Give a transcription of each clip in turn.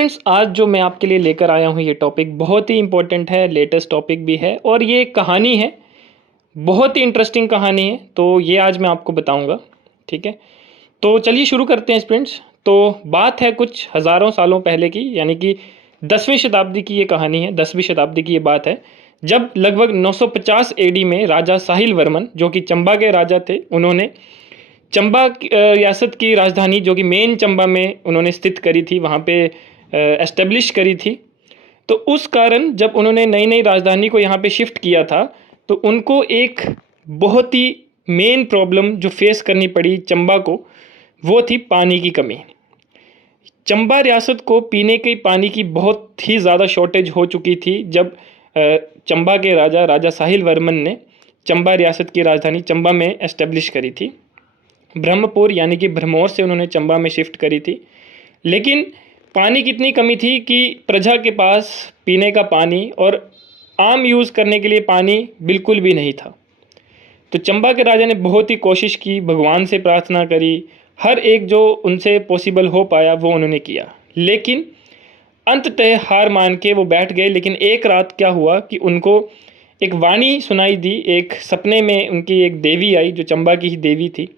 Friends, आज जो मैं आपके लिए लेकर आया हूँ ये टॉपिक बहुत ही इम्पोर्टेंट है, लेटेस्ट टॉपिक भी है और ये कहानी है, बहुत ही इंटरेस्टिंग कहानी है। तो ये आज मैं आपको बताऊँगा, ठीक है। तो चलिए शुरू करते हैं फ्रेंड्स। तो बात है कुछ हज़ारों सालों पहले की, यानी कि 10वीं शताब्दी की ये कहानी है। 10वीं शताब्दी की ये बात है, जब लगभग 950 एडी में राजा साहिल वर्मन, जो कि चंबा के राजा थे, उन्होंने चंबा रियासत की राजधानी जो कि मेन चंबा में उन्होंने स्थित करी थी, वहाँ पे एस्टेब्लिश करी थी। तो उस कारण जब उन्होंने नई नई राजधानी को यहाँ पे शिफ्ट किया था, तो उनको एक बहुत ही मेन प्रॉब्लम जो फेस करनी पड़ी चंबा को, वो थी पानी की कमी। चंबा रियासत को पीने के पानी की बहुत ही ज़्यादा शॉर्टेज हो चुकी थी जब चंबा के राजा साहिल वर्मन ने चंबा रियासत की राजधानी चंबा में एस्टेब्लिश करी थी। ब्रह्मपुर यानी कि भरमौर से उन्होंने चंबा में शिफ्ट करी थी। लेकिन पानी की इतनी कमी थी कि प्रजा के पास पीने का पानी और आम यूज़ करने के लिए पानी बिल्कुल भी नहीं था। तो चंबा के राजा ने बहुत ही कोशिश की, भगवान से प्रार्थना करी, हर एक जो उनसे पॉसिबल हो पाया वो उन्होंने किया, लेकिन अंततः हार मान के वो बैठ गए। लेकिन एक रात क्या हुआ कि उनको एक वाणी सुनाई दी। एक सपने में उनकी एक देवी आई, जो चंबा की ही देवी थी,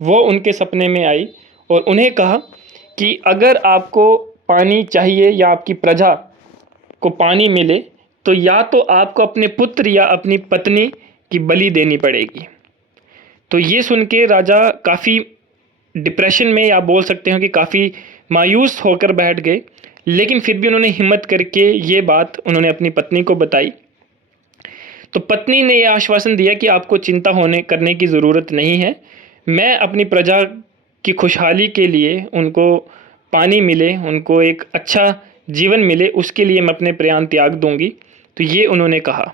वो उनके सपने में आई और उन्हें कहा कि अगर आपको पानी चाहिए या आपकी प्रजा को पानी मिले, तो या तो आपको अपने पुत्र या अपनी पत्नी की बलि देनी पड़ेगी। तो ये सुन के राजा काफ़ी डिप्रेशन में, या बोल सकते हो कि काफ़ी मायूस होकर बैठ गए। लेकिन फिर भी उन्होंने हिम्मत करके ये बात उन्होंने अपनी पत्नी को बताई। तो पत्नी ने यह आश्वासन दिया कि आपको चिंता करने की ज़रूरत नहीं है, मैं अपनी प्रजा की खुशहाली के लिए, उनको पानी मिले, उनको एक अच्छा जीवन मिले, उसके लिए मैं अपने प्राण त्याग दूंगी। तो ये उन्होंने कहा।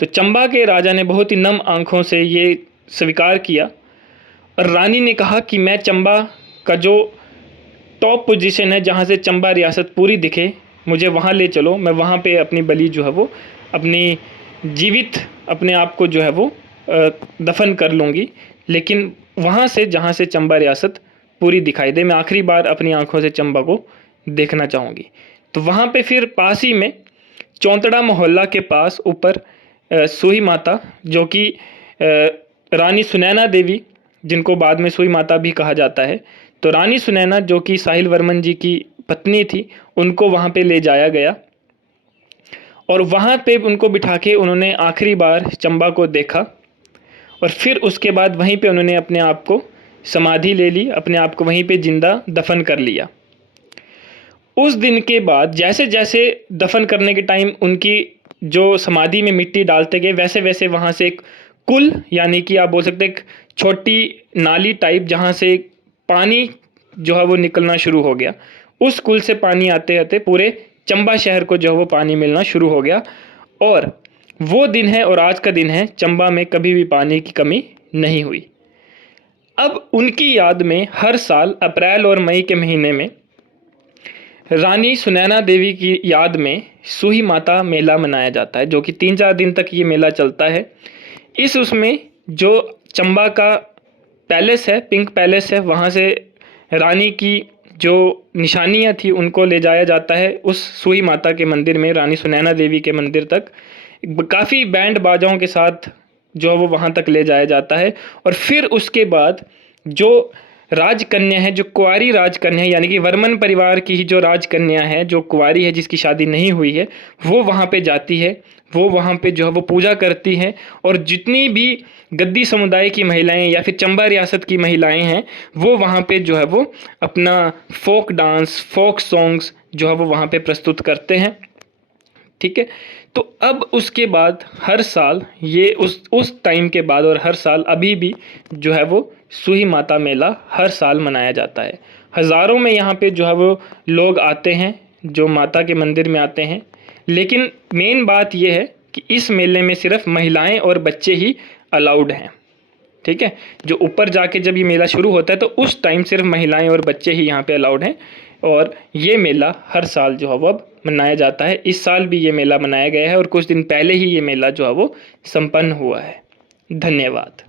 तो चंबा के राजा ने बहुत ही नम आंखों से ये स्वीकार किया और रानी ने कहा कि मैं चंबा का जो टॉप पोजीशन है, जहाँ से चंबा रियासत पूरी दिखे, मुझे वहाँ ले चलो, मैं वहाँ पे अपनी बलि जो है वो, अपनी जीवित अपने आप को जो है वो दफन कर लूँगी। लेकिन वहाँ से जहाँ से चंबा रियासत पूरी दिखाई दे, मैं आखिरी बार अपनी आंखों से चंबा को देखना चाहूँगी। तो वहाँ पे फिर पास ही में चौंतड़ा मोहल्ला के पास ऊपर सूही माता, जो कि रानी सुनैना देवी, जिनको बाद में सूही माता भी कहा जाता है, तो रानी सुनैना जो कि साहिल वर्मन जी की पत्नी थी, उनको वहाँ पे ले जाया गया और वहाँ पे उनको बिठा के उन्होंने आखिरी बार चंबा को देखा और फिर उसके बाद वहीं पे उन्होंने अपने आप को समाधि ले ली, अपने आप को वहीं पे जिंदा दफन कर लिया। उस दिन के बाद जैसे जैसे दफन करने के टाइम उनकी जो समाधि में मिट्टी डालते गए, वैसे वैसे वहाँ से एक कुल, यानी कि आप बोल सकते एक छोटी नाली टाइप, जहाँ से पानी जो है वो निकलना शुरू हो गया। उस कुल से पानी आते आते पूरे चंबा शहर को जो है वो पानी मिलना शुरू हो गया। और वो दिन है और आज का दिन है, चंबा में कभी भी पानी की कमी नहीं हुई। अब उनकी याद में हर साल अप्रैल और मई के महीने में रानी सुनैना देवी की याद में सूही माता मेला मनाया जाता है, जो कि 3-4 दिन तक ये मेला चलता है। उसमें जो चंबा का पैलेस है, पिंक पैलेस है, वहाँ से रानी की जो निशानियाँ थी उनको ले जाया जाता है उस सूही माता के मंदिर में, रानी सुनैना देवी के मंदिर तक। काफ़ी बैंड बाजाओं के साथ जो है वो वहाँ तक ले जाया जाता है। और फिर उसके बाद जो राजकन्या है, जो कुंवारी राजकन्या है, यानी कि वर्मन परिवार की ही जो राजकन्या है, जो कुंवारी है, जिसकी शादी नहीं हुई है, वो वहाँ पे जाती है, वो वहाँ पे जो है वो पूजा करती हैं। और जितनी भी गद्दी समुदाय की महिलाएं या फिर चंबा रियासत की महिलाएं हैं, वो वहाँ पे जो है वो अपना फोक डांस, फोक सॉन्ग्स जो है वो वहाँ पे प्रस्तुत करते हैं, ठीक है। तो अब उसके बाद हर साल ये उस टाइम के बाद और हर साल अभी भी जो है वो सूही माता मेला हर साल मनाया जाता है। हज़ारों में यहाँ पे जो है वो लोग आते हैं, जो माता के मंदिर में आते हैं। लेकिन मेन बात ये है कि इस मेले में सिर्फ महिलाएं और बच्चे ही अलाउड हैं, ठीक है। जो ऊपर जाके जब ये मेला शुरू होता है तो उस टाइम सिर्फ महिलाएं और बच्चे ही यहाँ पे अलाउड हैं। और ये मेला हर साल जो है वो अब मनाया जाता है। इस साल भी ये मेला मनाया गया है और कुछ दिन पहले ही ये मेला जो है वो संपन्न हुआ है। धन्यवाद।